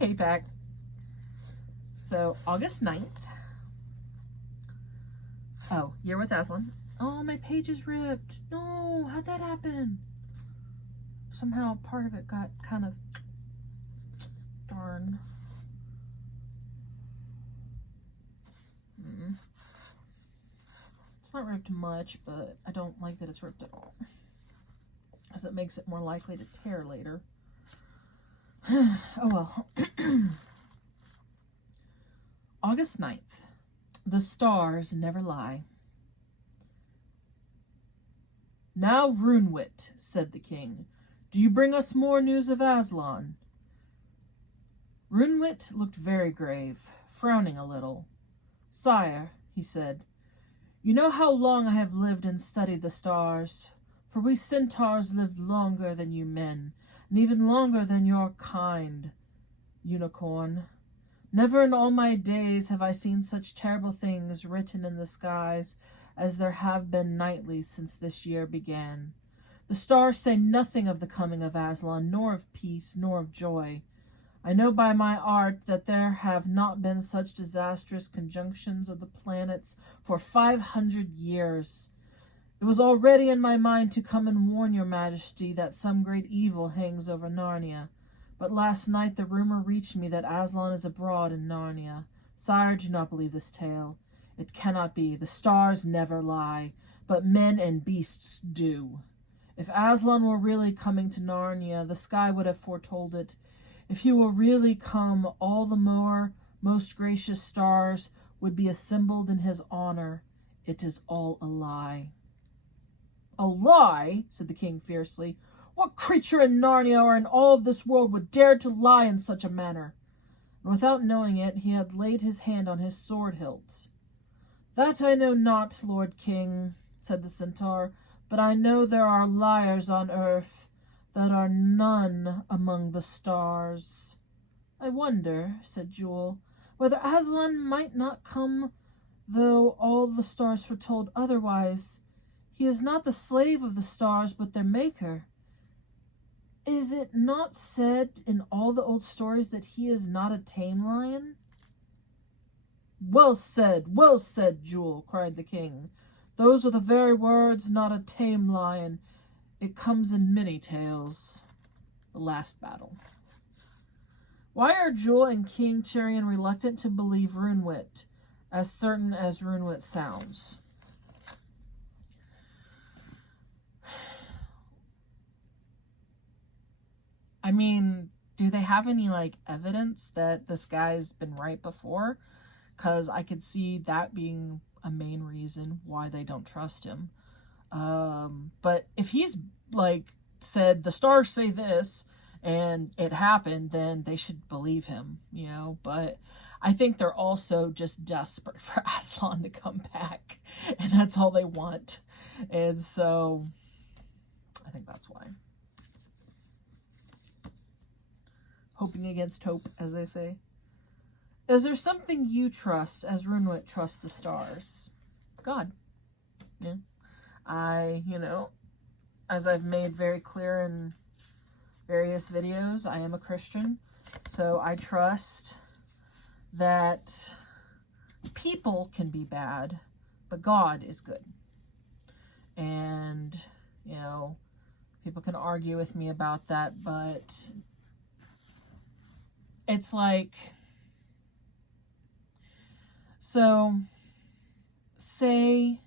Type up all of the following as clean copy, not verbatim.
Hey, Pack. So, August 9th. Oh, year with Aslan. Oh, my page is ripped. No, how'd that happen? Somehow part of it got kind of... Darn. It's not ripped much, but I don't like that it's ripped at all, because it makes it more likely to tear later. Oh well. August 9th. The stars never lie. Now, Runewit, said the king, do you bring us more news of Aslan? Runewit looked very grave, frowning a little. Sire, he said, you know how long I have lived and studied the stars, for we centaurs live longer than you men, and even longer than your kind, unicorn. Never in all my days have I seen such terrible things written in the skies as there have been nightly since this year began. The stars say nothing of the coming of Aslan, nor of peace, nor of joy. I know by my art that there have not been such disastrous conjunctions of the planets for 500 years. It was already in my mind to come and warn your majesty that some great evil hangs over Narnia. But last night the rumor reached me that Aslan is abroad in Narnia. Sire, do not believe this tale. It cannot be. The stars never lie, but men and beasts do. If Aslan were really coming to Narnia, the sky would have foretold it. If he were really come, all the most gracious stars would be assembled in his honor. It is all a lie. A lie? Said the king fiercely. What creature in Narnia or in all of this world would dare to lie in such a manner? And without knowing it, he had laid his hand on his sword hilt. That I know not, Lord King, said the centaur, but I know there are liars on earth, that are none among the stars. I wonder, said Jewel, whether Aslan might not come, though all the stars foretold otherwise. He is not the slave of the stars, but their maker. Is it not said in all the old stories that he is not a tame lion? Well said, Jewel, cried the king. Those are the very words, not a tame lion. It comes in many tales. The last battle. Why are Jewel and King Tyrion reluctant to believe Runewit, as certain as Runewit sounds? I mean, do they have any, evidence that this guy's been right before? Because I could see that being a main reason why they don't trust him. But if he's, said, the stars say this, and it happened, then they should believe him, But I think they're also just desperate for Aslan to come back, and that's all they want. And so, I think that's why. Hoping against hope, as they say. Is there something you trust as Runewit trusts the stars? God. Yeah. As I've made very clear in various videos, I am a Christian. So I trust that people can be bad, but God is good. And, people can argue with me about that, but it's so say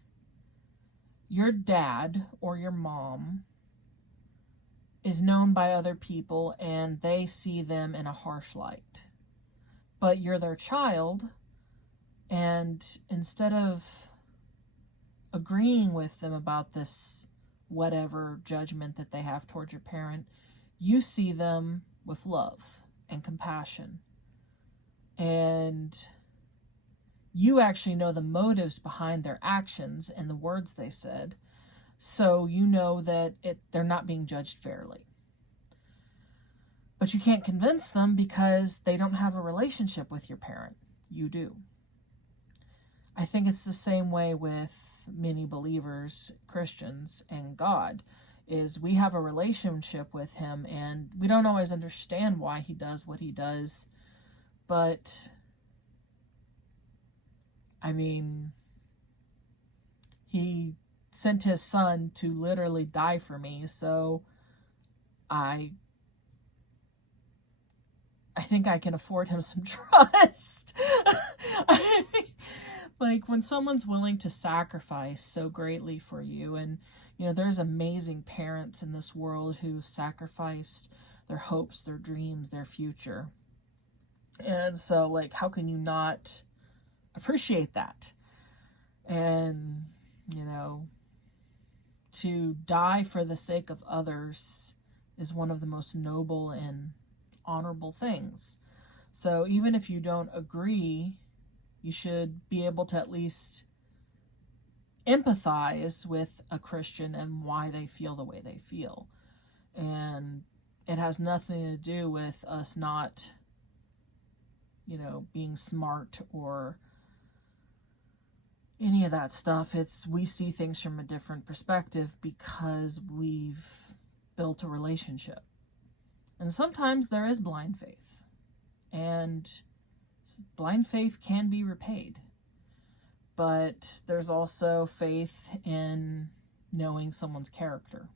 your dad or your mom is known by other people and they see them in a harsh light, but you're their child, and instead of agreeing with them about this whatever judgment that they have towards your parent, you see them with love and compassion, and you actually know the motives behind their actions and the words they said, so you know that they're not being judged fairly. But you can't convince them because they don't have a relationship with your parent. You do. I think it's the same way with many believers, Christians, and God, is we have a relationship with him, and we don't always understand why he does what he does, But, I mean, he sent his son to literally die for me, so I think I can afford him some trust. I mean, like, when someone's willing to sacrifice so greatly for you, and, you know, there's amazing parents in this world who sacrificed their hopes, their dreams, their future. And so, like, how can you not appreciate that? And, you know, to die for the sake of others is one of the most noble and honorable things. So even if you don't agree, you should be able to at least empathize with a Christian and why they feel the way they feel. And it has nothing to do with us not, you know, being smart or any of that stuff. It's we see things from a different perspective because we've built a relationship. And sometimes there is blind faith. And blind faith can be repaid. But there's also faith in knowing someone's character.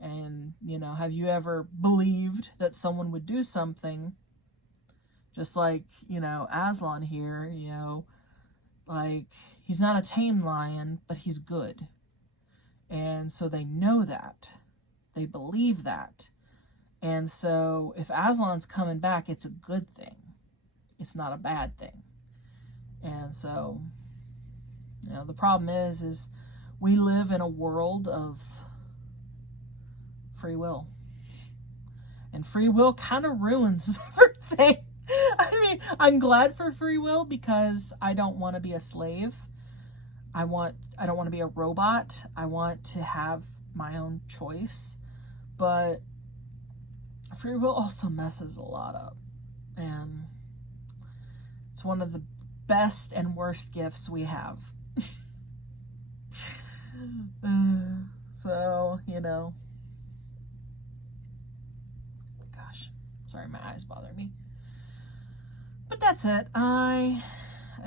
And, you know, have you ever believed that someone would do something just like, you know, Aslan here, you know, like, he's not a tame lion, but he's good. And so they know that. They believe that. And so if Aslan's coming back, it's a good thing. It's not a bad thing. And so, you know, the problem is we live in a world of free will. And free will kind of ruins everything. I mean, I'm glad for free will because I don't want to be a slave. I don't want to be a robot. I want to have my own choice. But free will also messes a lot up. And it's one of the best and worst gifts we have. So, you know. Gosh, sorry, my eyes bother me. But that's it. I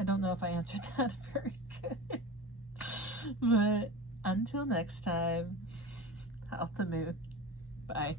don't know if I answered that very good. But until next time, out the moon. Bye.